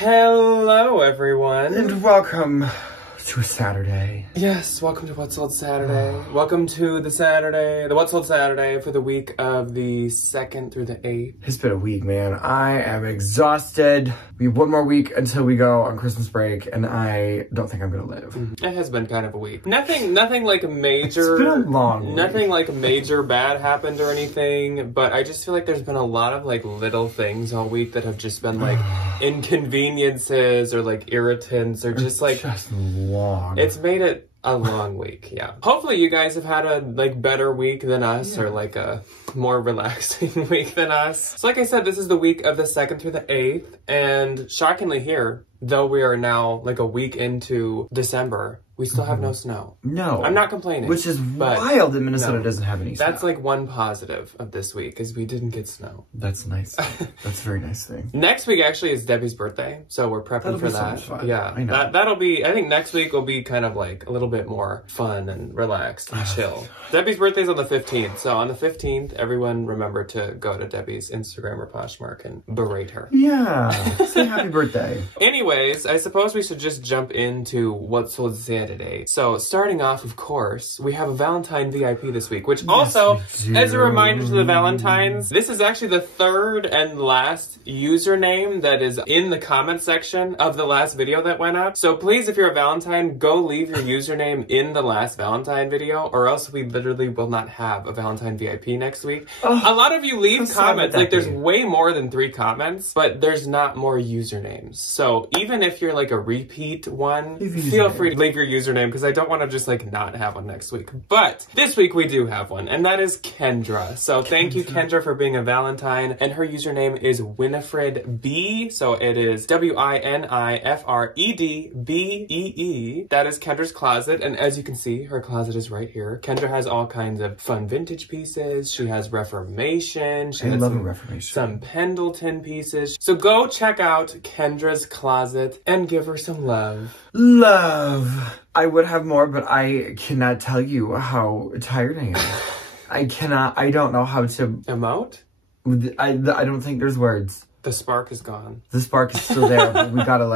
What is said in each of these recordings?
Hello, everyone. And welcome to a Saturday. Yes, welcome to What's Sold Saturday. Welcome to the What's Sold Saturday for the week of the 2nd through the 8th. It's been a week, man. I am exhausted. We have one more week until we go on Christmas break, and I don't think I'm gonna live. It has been kind of a week. Nothing like a major... It's been a long week. Nothing like major bad happened or anything, but I just feel like there's been a lot of like little things all week that have just been like inconveniences or like irritants or just like... Just long. It's made it a long week, yeah. Hopefully you guys have had a like better week than us, or like a more relaxing week than us. So like I said, this is the week of the 2nd through the 8th, and shockingly here, though we are now like a week into December, we still have no snow. No. I'm not complaining. Which is wild that Minnesota doesn't have any snow. That's like one positive of this week, is we didn't get snow. That's nice. That's a very nice thing. Next week actually is Debbie's birthday, so we're prepping for that. So much fun. Yeah, I know. That'll be, I think next week will be kind of like a little bit more fun and relaxed and chill. Debbie's birthday's on the 15th, so on the 15th, everyone remember to go to Debbie's Instagram or Poshmark and berate her. Yeah. Say happy birthday. Anyways, I suppose we should just jump into What's Sold Saturday. So starting off, of course, we have a Valentine VIP this week, which also, as a reminder to the Valentines, this is actually the third and last username that is in the comment section of the last video that went up. So please, if you're a Valentine, go leave your username in the last Valentine video, or else we literally will not have a Valentine VIP next week. A lot of you leave comments, like there's way more than 3 comments, but there's not more usernames. So even if you're like a repeat one, feel free to leave your username, because I don't want to just like not have one next week. But this week we do have one, and that is Kendra. So thank you, Kendra, for being a Valentine, and her username is Winifred B. So it is WINIFREDBEE. That is Kendra's closet, and as you can see, her closet is right here. Kendra has all kinds of fun vintage pieces. She has Reformation. She has some Pendleton pieces. So go check out Kendra's closet and give her some love. Love. I would have more, but I cannot tell you how tired I am. I don't know how to... Emote? I don't think there's words. The spark is gone. The spark is still there, but we gotta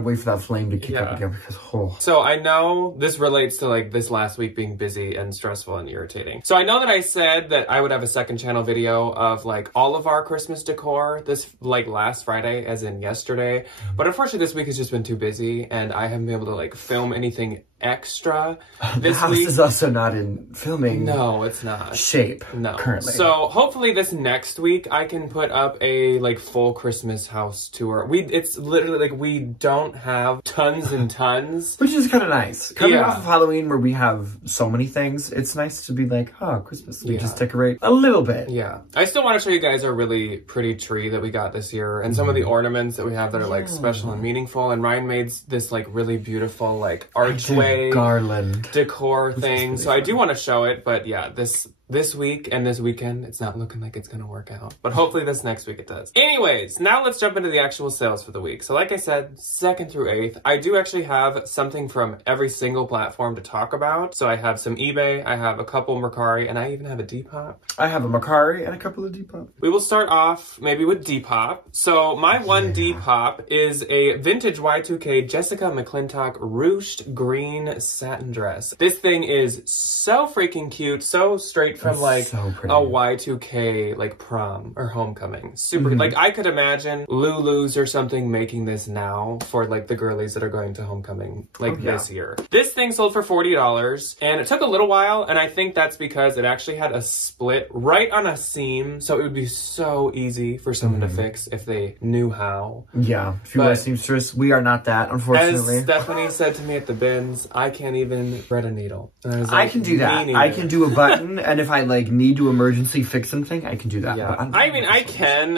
wait for that flame to kick up again, because So I know this relates to like this last week being busy and stressful and irritating. So I know that I said that I would have a second channel video of like all of our Christmas decor this like last Friday, as in yesterday. But unfortunately this week has just been too busy, and I haven't been able to like film anything extra this the house week. Is also not in filming. No, it's not. Shape. No. Currently. So hopefully this next week I can put up a like full Christmas house tour. It's literally like we don't have tons and tons. Which is kind of nice. Coming off of Halloween where we have so many things, it's nice to be like, oh, Christmas. We just decorate a little bit. Yeah. I still want to show you guys our really pretty tree that we got this year, and some of the ornaments that we have that are like special and meaningful. And Ryan made this like really beautiful like archway garland decor thing. So I do want to show it, but yeah, this week and this weekend, it's not looking like it's gonna work out. But hopefully this next week it does. Anyways, now let's jump into the actual sales for the week. So like I said, 2nd through 8th, I do actually have something from every single platform to talk about. So I have some eBay, I have a couple Mercari, and I even have a Depop. I have a Mercari and a couple of Depop. We will start off maybe with Depop. So my one Depop is a vintage Y2K Jessica McClintock ruched green satin dress. This thing is so freaking cute, so straight from like a Y2K like prom or homecoming. Super like I could imagine Lulu's or something making this now for like the girlies that are going to homecoming like this year. This thing sold for $40, and it took a little while, and I think that's because it actually had a split right on a seam, so it would be so easy for someone to fix if they knew how. Yeah, if you were a seamstress, we are not that, unfortunately. As Stephanie said to me at the bins, I can't even thread a needle. And I was like, I can do that. I can do a button, and if I like need to emergency fix something, I can do that. Yeah. I mean, I can,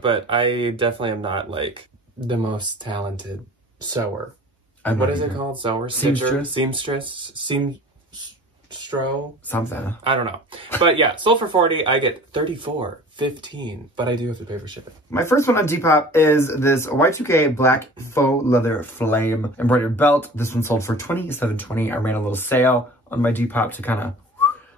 but I definitely am not like the most talented sewer. What is it called? Sewer? Seamstress? Seamstress? Stro? Something. I don't know. But yeah, sold for $40. I get $34.15, but I do have to pay for shipping. My first one on Depop is this Y2K black faux leather flame embroidered belt. This one sold for $27.20. I ran a little sale on my Depop to kind of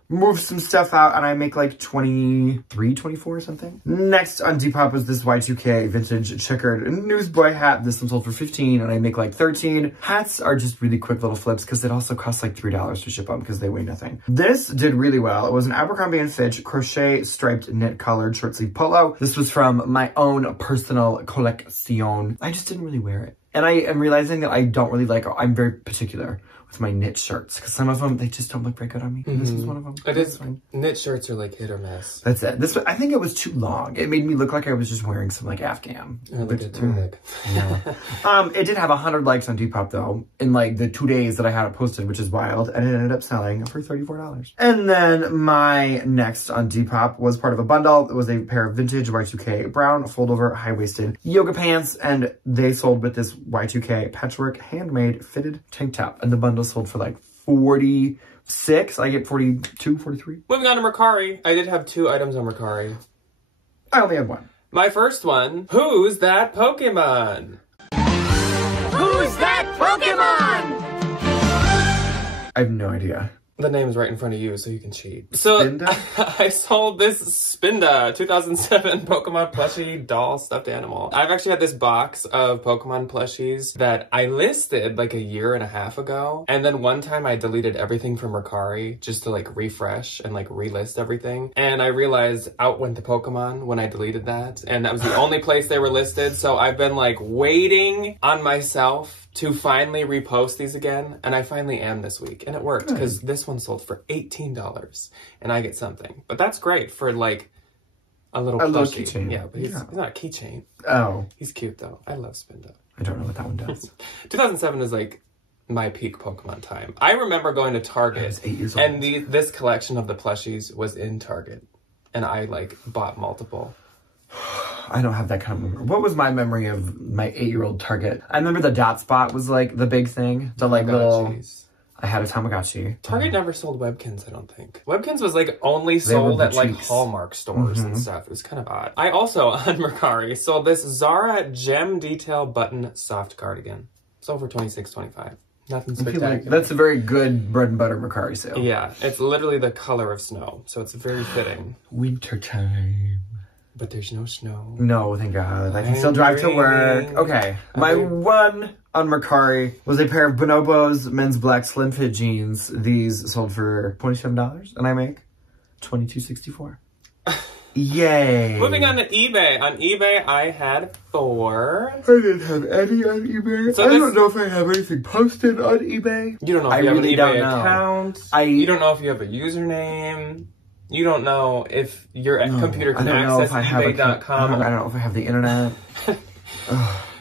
move some stuff out, and I make like 23, 24 or something. Next on Depop was this Y2K vintage checkered newsboy hat. This one sold for 15, and I make like 13. Hats are just really quick little flips because it also costs like $3 to ship them because they weigh nothing. This did really well. It was an Abercrombie & Fitch crochet striped knit collared short sleeve polo. This was from my own personal collection. I just didn't really wear it. And I am realizing that I don't really like, I'm very particular with my knit shirts because some of them, they just don't look very good on me. This was one of them. It is fine. Knit shirts are like hit or miss. That's it. This, I think it was too long. It made me look like I was just wearing some like Afghan. Or like a tunic. Yeah. It did have 100 likes on Depop though in like the 2 days that I had it posted, which is wild. And it ended up selling for $34. And then my next on Depop was part of a bundle. It was a pair of vintage Y2K brown fold over high-waisted yoga pants. And they sold with this Y2K patchwork handmade fitted tank top. And the bundle sold for like 46. I get 42, 43. Moving on to Mercari. I did have 2 items on Mercari. I only had 1. My first one, who's that Pokemon? Who's that Pokemon? I have no idea. The name's right in front of you, so you can cheat. So, Spinda? I sold this Spinda 2007 Pokemon plushie doll stuffed animal. I've actually had this box of Pokemon plushies that I listed like a year and a half ago. And then one time I deleted everything from Mercari just to like refresh and like relist everything. And I realized out went the Pokemon when I deleted that. And that was the only place they were listed. So I've been like waiting on myself to finally repost these again, and I finally am this week, and it worked because this one sold for $18, and I get something. But that's great for like a little plushie. Keychain. Yeah, but he's not a keychain. Oh, He's cute though. I love Spinda. I don't know what that one does. 2007 is like my peak Pokemon time. I remember going to Target, I was 8 years old. and this collection of the plushies was in Target, and I like bought multiple. I don't have that kind of memory. What was my memory of my 8-year-old Target? I remember the dot spot was like the big thing. The like little... I had a Tamagotchi. Target never sold Webkins, I don't think. Webkins was like only sold at like Hallmark stores and stuff. It was kind of odd. I also, on Mercari, sold this Zara Gem Detail Button Soft Cardigan. Sold for $26.25. Nothing spectacular. Like that's a very good bread and butter Mercari sale. Yeah, it's literally the color of snow, so it's very fitting. Winter time. But there's no snow. No, thank God. I can still drive to work. Okay. My one on Mercari was a pair of Bonobos men's black slim fit jeans. These sold for $27, and I make $22.64. Yay. Moving on to eBay. On eBay, I had 4. I didn't have any on eBay. So I don't know if I have anything posted on eBay. You don't know if you have an eBay account. You don't know if you have a username. You don't know if your computer can access eBay.com. I don't know if I have the internet.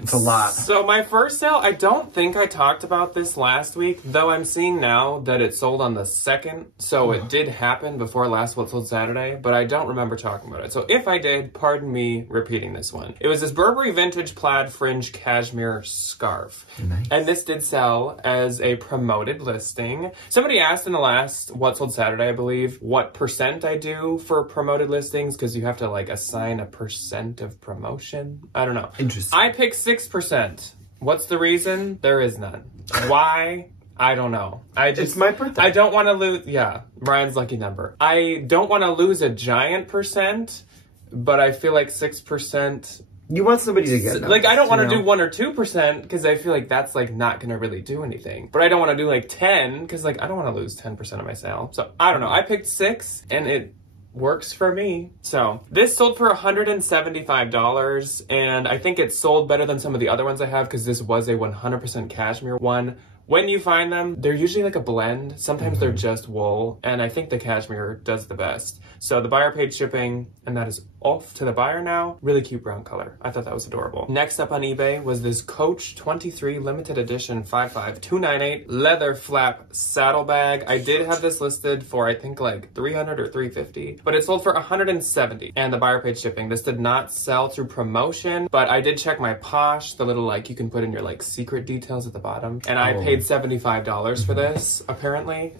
It's a lot. So my first sale, I don't think I talked about this last week, though I'm seeing now that it sold on the 2nd. So it did happen before last What Sold Saturday, but I don't remember talking about it. So if I did, pardon me repeating this one. It was this Burberry vintage plaid fringe cashmere scarf. Nice. And this did sell as a promoted listing. Somebody asked in the last What Sold Saturday, I believe, what percent I do for promoted listings, because you have to like assign a percent of promotion. I don't know. Interesting. I picked 6%. What's the reason? There is none. Why? I don't know. It's my birthday. I don't want to lose. Yeah, Brian's lucky number. I don't want to lose a giant percent, but I feel like 6%. You want somebody to get Like, I don't want to do 1 or 2% because I feel like that's like not going to really do anything. But I don't want to do like 10 because like I don't want to lose 10% of my sale. So I don't know. I picked 6 and it works for me. So this sold for $175, and I think it sold better than some of the other ones I have because this was a 100% cashmere one. When you find them, they're usually like a blend. Sometimes they're just wool, and I think the cashmere does the best. So the buyer paid shipping, and that is off to the buyer now. Really cute brown color. I thought that was adorable. Next up on eBay was this Coach 23 limited edition 55298 leather flap saddlebag. I did have this listed for I think like $300 or $350, but it sold for $170, and the buyer paid shipping. This did not sell through promotion, but I did check my Posh, the little like you can put in your like secret details at the bottom, and I paid $75 for this apparently.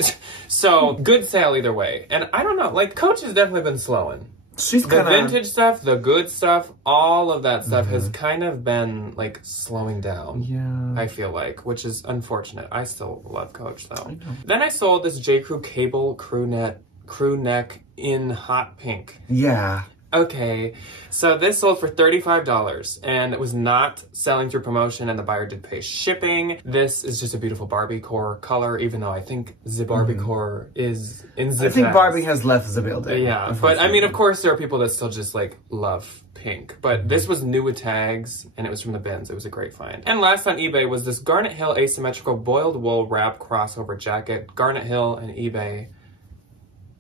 So good sale either way. And I don't know, like Coach has definitely been slowing. She's the vintage stuff, the good stuff, all of that stuff has kind of been like slowing down. Yeah. I feel like, which is unfortunate. I still love Coach though. Then I sold this J. Crew cable crew net crew neck in hot pink. Yeah. Okay, so this sold for $35 and it was not selling through promotion and the buyer did pay shipping. This is just a beautiful Barbie core color, even though I think the Barbie core is in the I think Barbie has left the building. Yeah, but I mean, of course, there are people that still just like love pink. But this was new with tags and it was from the bins. It was a great find. And last on eBay was this Garnet Hill asymmetrical boiled wool wrap crossover jacket. Garnet Hill and eBay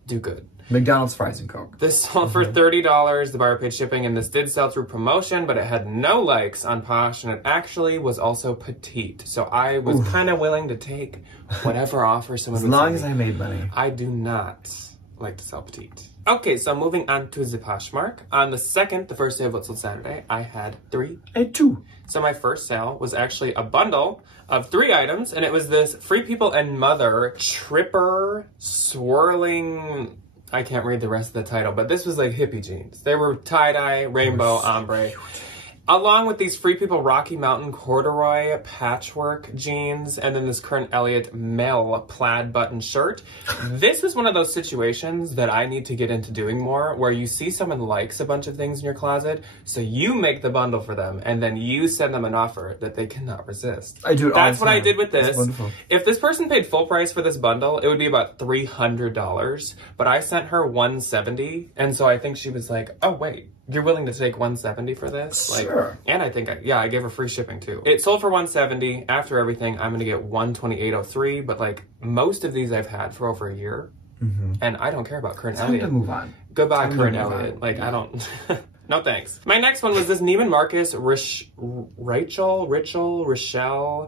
do good. McDonald's fries and Coke. This sold for $30. The buyer paid shipping, and this did sell through promotion, but it had no likes on Posh, and it actually was also petite. So I was kind of willing to take whatever offer someone would As long send as me. I made money. I do not like to sell petite. Okay, so moving on to the Poshmark. On the second, the first day of What Sold Saturday, I had 3. I had 2. So my first sale was actually a bundle of 3 items, and it was this Free People and Mother Tripper swirling... I can't read the rest of the title, but this was like hippie jeans. They were tie-dye, rainbow, ombre. Along with these Free People Rocky Mountain corduroy patchwork jeans, and then this Kern Elliott Mel plaid button shirt. This was one of those situations that I need to get into doing more, where you see someone likes a bunch of things in your closet, so you make the bundle for them, and then you send them an offer that they cannot resist. I do it all the time. That's what I did with this. That's wonderful. If this person paid full price for this bundle, it would be about $300, but I sent her $170, and so I think she was like, oh wait, you're willing to take $170 for this? Sure. And I think, I gave her free shipping too. It sold for $170. After everything, I'm gonna get $128.03, but like most of these I've had for over a year, and I don't care about Kern Elliott. Time to move on. Goodbye, Time to Kern move Elliott. on. Like, I don't... No thanks. My next one was this Neiman Marcus Rochelle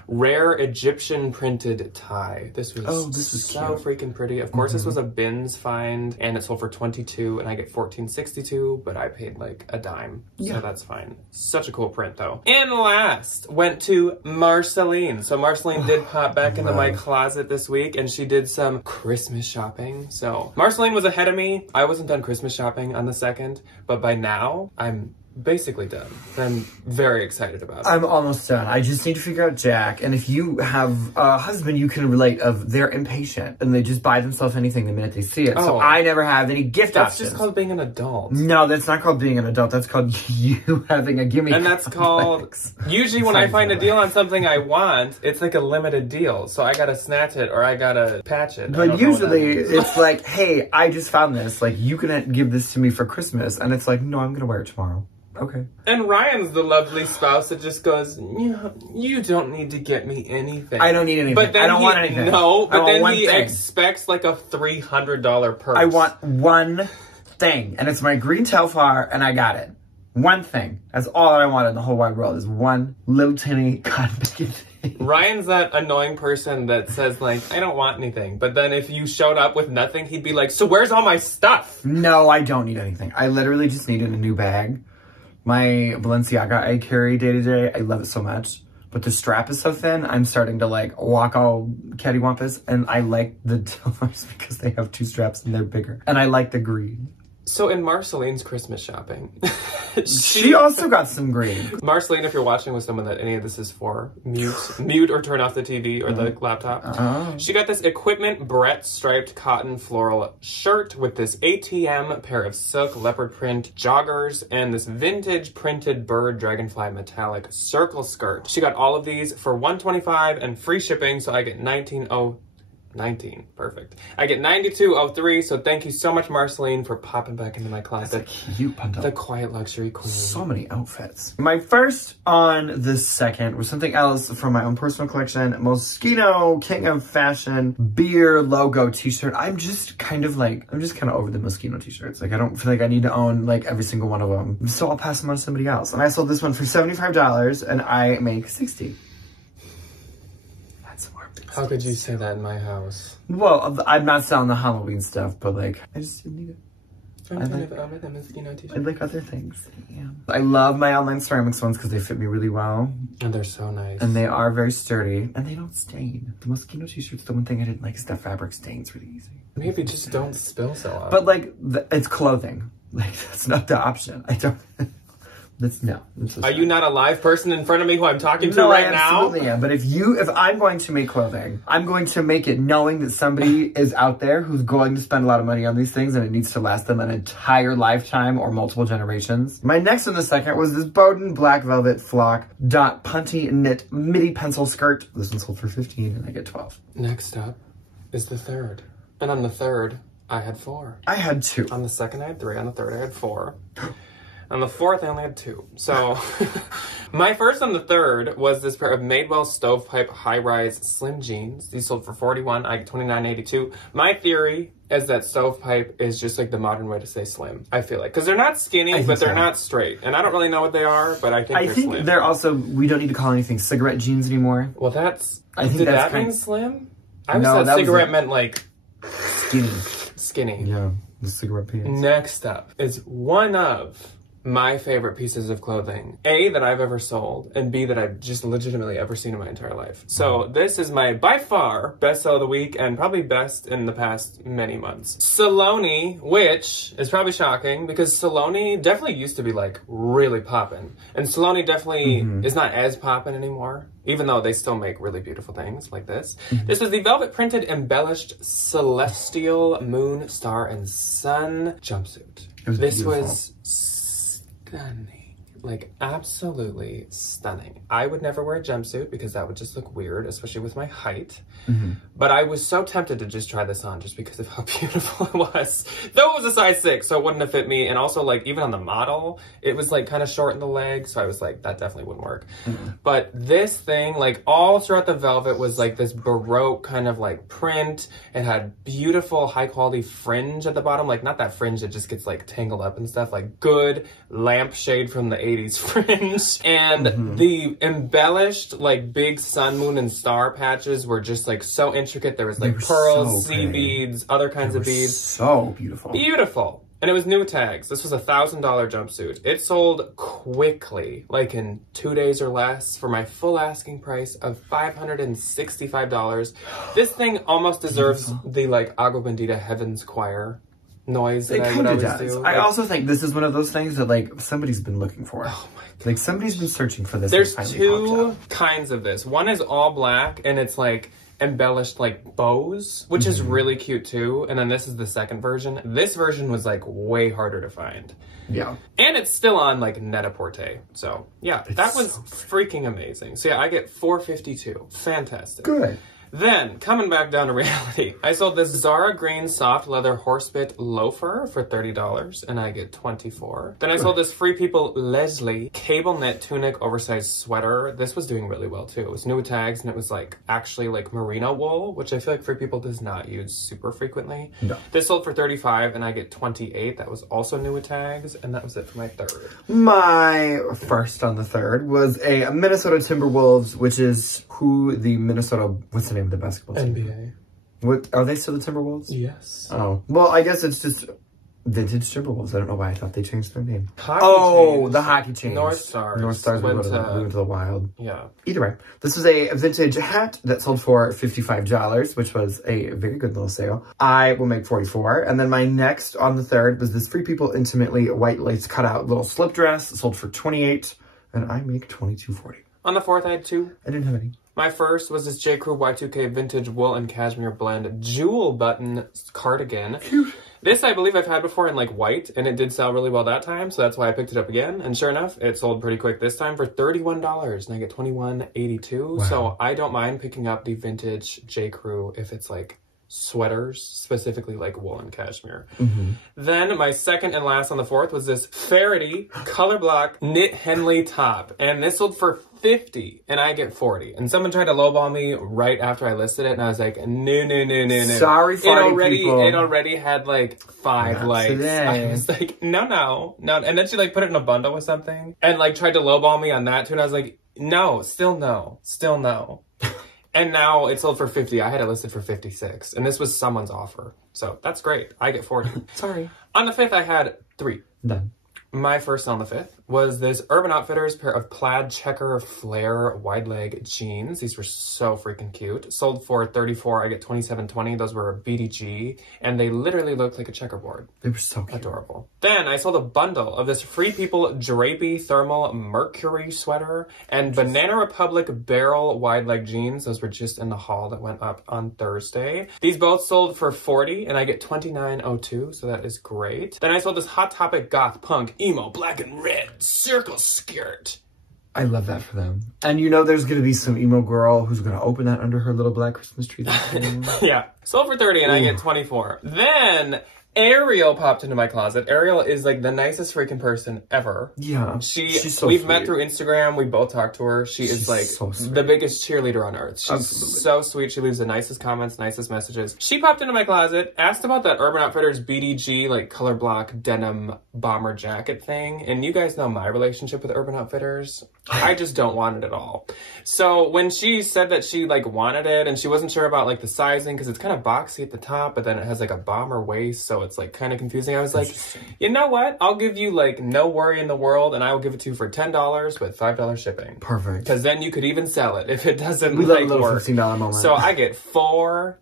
rare Egyptian printed tie. This was so freaking pretty. Of course, this was a bins find, and it sold for $22, and I get $14.62, but I paid like a dime, so that's fine. Such a cool print though. And last went to Marceline. So Marceline did pop back into my closet this week, and she did some Christmas shopping. So Marceline was ahead of me. I wasn't done Christmas shopping on the 2nd, but by now I'm basically done. I'm very excited about it. I'm almost done. I just need to figure out Jack. And if you have a husband, you can relate of they're impatient and they just buy themselves anything the minute they see it. So I never have any gift options. That's just called being an adult. No, that's not called being an adult. That's called you having a gimme. And that's called, usually when I find a deal on something I want, it's like a limited deal. So I gotta snatch it or I gotta patch it. But usually it's like, hey, I just found this. Like, you can give this to me for Christmas. And it's like, no, I'm gonna wear it tomorrow. Okay. And Ryan's the lovely spouse that just goes, you don't need to get me anything. I don't need anything. But then I don't want anything. No, but then he thing. expects like a $300 purse. I want one thing. And it's my green Telfar, and I got it. One thing. That's all I want in the whole wide world is one little tinny cotton picking thing. Ryan's that annoying person that says like, I don't want anything. But then if you showed up with nothing, he'd be like, so where's all my stuff? No, I don't need anything. I literally just needed a new bag. My Balenciaga I carry day to day, I love it so much. But the strap is so thin, I'm starting to like walk all cattywampus. And I like the Telfars because they have 2 straps and they're bigger. And I like the green. So in Marceline's Christmas shopping, she also got some green. Marceline, if you're watching with someone that any of this is for, mute or turn off the TV or the laptop. She got this Equipment Brett striped cotton floral shirt with this ATM pair of silk leopard print joggers and this vintage printed bird dragonfly metallic circle skirt. She got all of these for $125 and free shipping, so I get $19, perfect. I get $92.03, so thank you so much, Marceline, for popping back into my closet. That's a cute bundle. The quiet luxury queen. So many outfits. My first on the 2nd was something else from my own personal collection. Moschino King of Fashion beer logo t-shirt. I'm just kind of over the Moschino t-shirts. Like, I don't feel like I need to own like every single one of them. So I'll pass them on to somebody else. And I sold this one for $75 and I make $60. How could you say that in my house? Well, I'm not selling the Halloween stuff, but like, I just didn't need it. I like other things. Yeah. I love my online ceramics ones because they fit me really well. And they're so nice. And they are very sturdy. And they don't stain. The Moschino t-shirts, the one thing I didn't like is the fabric stains really easy. Maybe just don't spill so often. But like, it's clothing. Like, that's not the option. Are you not a live person in front of me who I'm talking to right now? No, I absolutely am. But if I'm going to make clothing, I'm going to make it knowing that somebody is out there who's going to spend a lot of money on these things and it needs to last them an entire lifetime or multiple generations. My next on the second was this Bowden Black Velvet Flock Dot Punty Knit Midi Pencil Skirt. This one sold for $15 and I get $12. Next up is the third. And on the third, I had 4. I had 2. On the second, I had 3. On the third, I had 4. On the fourth, I only had 2. So, my first on the third was this pair of Madewell Stovepipe High-Rise Slim Jeans. These sold for $41. I get $29.82. My theory is that stovepipe is just like the modern way to say slim, I feel like. Because they're not skinny, but they're not straight. And I don't really know what they are, but I think they're slim. They're also, we don't need to call anything cigarette jeans anymore. Well, did that mean slim? I always thought cigarette meant like... Skinny. Yeah, the cigarette pants. Next up is one of my favorite pieces of clothing. A, that I've ever sold, and B, that I've just legitimately ever seen in my entire life. So this is my, by far, best sell of the week, and probably best in the past many months. Saloni, which is probably shocking, because Saloni definitely used to be, like, really poppin'. And Saloni definitely is not as poppin' anymore, even though they still make really beautiful things like this. This was the velvet printed embellished celestial moon, star, and sun jumpsuit. This was stunning. Like, absolutely stunning. I would never wear a jumpsuit because that would just look weird, especially with my height. But I was so tempted to just try this on just because of how beautiful it was. Though it was a size 6, so it wouldn't have fit me. And also, like, even on the model, it was, like, kind of short in the leg. So I was like, that definitely wouldn't work. But this thing, like, all throughout the velvet was, like, this Baroque kind of, like, print. It had beautiful, high-quality fringe at the bottom. Like, not that fringe that just gets, like, tangled up and stuff. Like, good lampshade from the 80s fringe. And the embellished, like, big sun, moon, and star patches were just, like, so intricate. There was, like, pearls, sea beads, other kinds of beads. So beautiful. Beautiful. And it was new tags. This was a $1,000 jumpsuit. It sold quickly, like in 2 days or less, for my full asking price of $565. This thing almost deserves the, like, Agua Bendita Heavens Choir noise that I would always do. I also think this is one of those things that, like, somebody's been looking for. Oh my God. Like, somebody's been searching for this. There's 2 kinds of this. One is all black, and it's, like, embellished, like, bows, which is really cute, too. And then this is the second version. This version was, like, way harder to find. Yeah. And it's still on, like, Net-a-Porter. So, yeah, that was freaking amazing. So, yeah, I get $452. Fantastic. Good. Then, coming back down to reality, I sold this Zara green soft leather horsebit loafer for $30, and I get $24. Then I sold this Free People Leslie cable knit tunic oversized sweater. This was doing really well, too. It was new tags, and it was, like, actually, like, merino wool, which I feel like Free People does not use super frequently. No. This sold for $35, and I get $28. That was also new with tags, and that was it for my third. My first on the third was a Minnesota Timberwolves, which is who the Minnesota, what's the name of the basketball team? NBA. What, are they still the Timberwolves? Yes. Oh. Well, I guess it's just vintage Timberwolves. I don't know why I thought they changed their name. The hockey change. North Stars. North Stars went to the Wild. Yeah. Either way, this was a vintage hat that sold for $55, which was a very good little sale. I will make $44. And then my next on the third was this Free People Intimately white lace cutout little slip dress. It sold for $28, and I make $22.40. On the fourth, I had 2. I didn't have any. My first was this J. Crew Y2K vintage wool and cashmere blend jewel button cardigan. Cute. This I believe I've had before in like white, and it did sell really well that time, so that's why I picked it up again. And sure enough, it sold pretty quick this time for $31, and I get $21.82. Wow. So I don't mind picking up the vintage J. Crew if it's like sweaters, specifically like wool and cashmere. Then my second and last on the fourth was this Faraday color block knit Henley top, and this sold for $50, and I get $40. And someone tried to lowball me right after I listed it, and I was like, no. Sorry, people. It already had like 5 likes. Today. I was like, no. And then she like put it in a bundle with something, and like tried to lowball me on that too, and I was like, no. And now it sold for $50. I had it listed for $56, and this was someone's offer. So that's great. I get $40. Sorry. On the fifth, I had 3. Done. My first on the fifth was this Urban Outfitters pair of plaid checker flare wide leg jeans. These were so freaking cute. Sold for $34, I get $27.20. Those were BDG, and they literally looked like a checkerboard. They were so cute. Adorable. Then I sold a bundle of this Free People drapey thermal mercury sweater and Banana Republic barrel wide leg jeans. Those were just in the haul that went up on Thursday. These both sold for $40, and I get $29.02, so that is great. Then I sold this Hot Topic goth punk emo black and red circle skirt. I love that for them. And you know there's going to be some emo girl who's going to open that under her little black Christmas tree. Yeah. Sold for $30 and I get $24. Then Ariel popped into my closet. Ariel is like the nicest freaking person ever. Yeah. She's so we've met through Instagram. We both talked to her. She's like so the biggest cheerleader on earth. She's Absolutely. so sweet. She leaves the nicest comments, nicest messages. She popped into my closet, asked about that Urban Outfitters BDG like color block denim bomber jacket thing. And you guys know my relationship with Urban Outfitters. I just don't want it at all. So when she said that she like wanted it and she wasn't sure about like the sizing because it's kind of boxy at the top, but then it has like a bomber waist, so it's like kind of confusing. I was like, you know what? I'll give you like no worry in the world, and I will give it to you for $10 with $5 shipping. Perfect. Because then you could even sell it if it doesn't We like love a little work. $15 moment. So I get $4.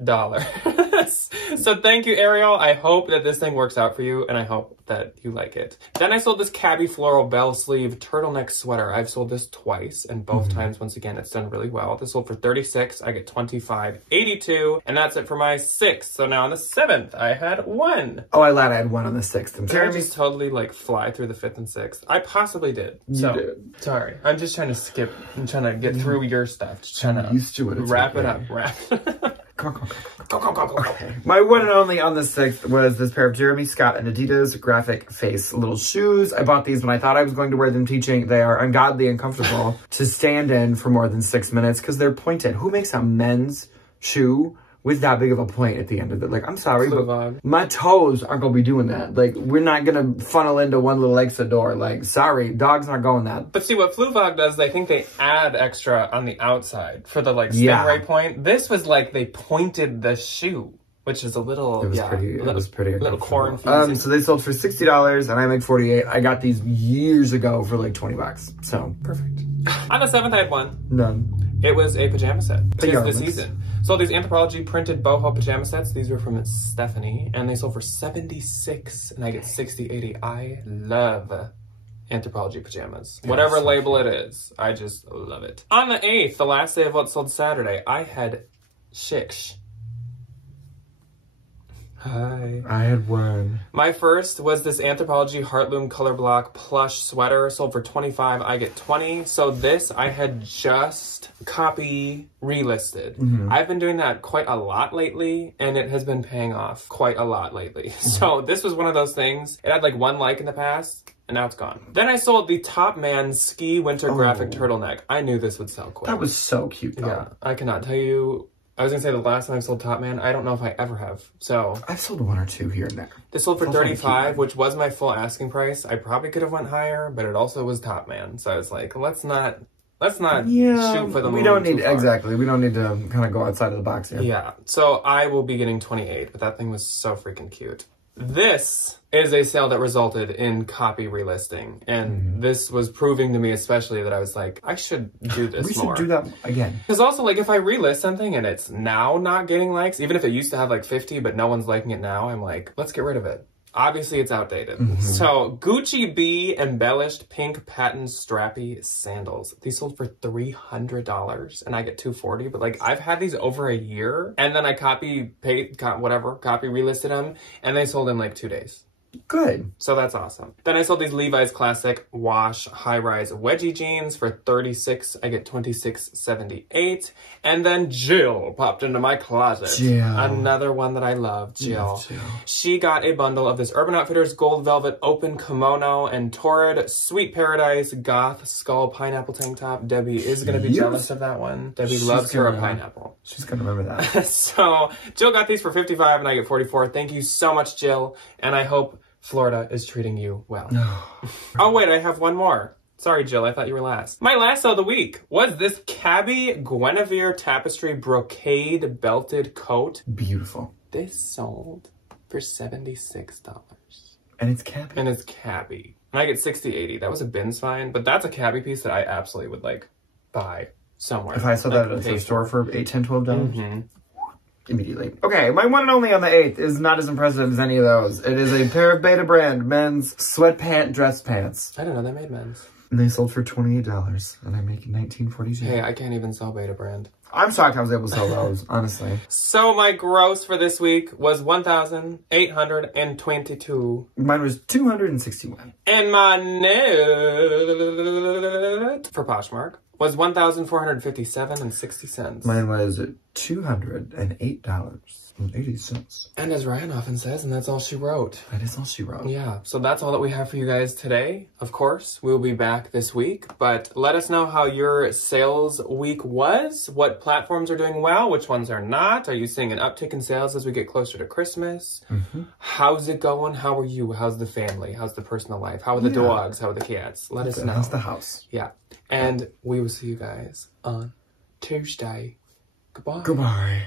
So thank you, Ariel. I hope that this thing works out for you, and I hope that you like it. Then I sold this Cabby Floral Bell Sleeve turtleneck sweater. I've sold this twice, and both times, once again, it's done really well. This sold for $36. I get $25.82, and that's it for my 6th. So now on the 7th, I had 1. Oh, I lied. I had 1 on the 6th. I'm Did I sorry. just totally like fly through the 5th and 6th? I possibly did. You did. Sorry. I'm just trying to skip. I'm trying to get through your stuff. Just trying to used to it. It's wrap it okay. up. Wrap. Go. Okay. My one and only on the 6th was this pair of Jeremy Scott and Adidas graphic face little shoes. I bought these when I thought I was going to wear them teaching. They are ungodly uncomfortable to stand in for more than 6 minutes because they're pointed. Who makes a men's shoe with that big of a point at the end of it? Like, I'm sorry, but my toes aren't going to be doing that. Like, we're not going to funnel into one little exit door. Like, sorry, dogs aren't going that. But see, what Fluvog does, I think they add extra on the outside for the, like, stingray point. This was like they pointed the shoe, which is a little, It was pretty. A little confusing. So they sold for $60, and I make $48. I got these years ago for like $20. So, perfect. On the 7th, I had 1. None. It was a pajama set. Tis the Pajamas. season. So these Anthropologie printed boho pajama sets. These were from Stephanie, and they sold for $76, and I get $60.80. I love Anthropologie pajamas. Yeah, Whatever so label it is, I just love it. On the 8th, the last day of what sold Saturday, I had 6. Hi. I had 1. My first was this Anthropologie Heartloom Color Block plush sweater. Sold for $25. I get $20. So this I had just copy relisted. I've been doing that quite a lot lately, and it has been paying off quite a lot lately. So this was one of those things. It had like 1 like in the past, and now it's gone. Then I sold the Top Man Ski Winter Graphic Turtleneck. I knew this would sell quick. That was so cute, though. Yeah, I cannot tell you. I was gonna say the last time I sold Top Man, I don't know if I ever have. So I've sold 1 or 2 here and there. this sold for Sounds like a $35, cute. which was my full asking price. I probably could have went higher, but it also was Top Man. So I was like, let's not shoot for the moon. We don't need, too far. exactly. We don't need to kind of go outside of the box here. Yeah. So I will be getting 28, but that thing was so freaking cute. This is a sale that resulted in copy relisting. And this was proving to me especially that I was like, I should do this We more. should do that again. Because also, like, if I relist something and it's now not getting likes, even if it used to have like 50, but no one's liking it now, I'm like, let's get rid of it. Obviously, it's outdated. So, Gucci B embellished pink patent strappy sandals. These sold for $300, and I get $240. But like, I've had these over a year, and then I copy relisted them, and they sold in like 2 days. Good. So that's awesome. Then I sold these Levi's Classic Wash High-Rise Wedgie Jeans for $36. I get $26.78. And then Jill popped into my closet. Jill. Another one that I love, Jill. Love Jill. She got a bundle of this Urban Outfitters Gold Velvet Open Kimono and Torrid Sweet Paradise Goth Skull Pineapple Tank Top. Debbie is going to be jealous of that one. Debbie loves her a pineapple. She's going to remember that. So Jill got these for $55 and I get $44. Thank you so much, Jill. And I hope Florida is treating you well. Oh, wait, I have one more. Sorry, Jill, I thought you were last. My last sale of the week was this Cabby Guinevere Tapestry Brocade Belted Coat. Beautiful. This sold for $76. And it's Cabby. And it's Cabby. And I get 60/80. That was a bin's fine, but that's a cabbie piece that I absolutely would like buy somewhere. If I saw that at the store for $8, $10, $12. Mm-hmm. Immediately. Okay, my one and only on the 8th is not as impressive as any of those. It is a pair of Beta brand men's sweatpant dress pants. I didn't know they made men's. And they sold for $28, and I make $19.42. Hey, I can't even sell Beta brand. I'm shocked I was able to sell those, honestly. So my gross for this week was $1,822. Mine was $261. And my net for Poshmark was $1,457.60. Mine was $208.80. And as Ryan often says, and that's all she wrote. That is all she wrote. Yeah, so that's all that we have for you guys today. Of course, we'll be back this week, but let us know how your sales week was, what platforms are doing well, which ones are not. Are you seeing an uptick in sales as we get closer to Christmas? Mm-hmm. How's it going? How are you? How's the family? How's the personal life? How are the dogs? How are the cats? Let us know. How's the house? Yeah, and we will see you guys on Tuesday. Goodbye. Goodbye.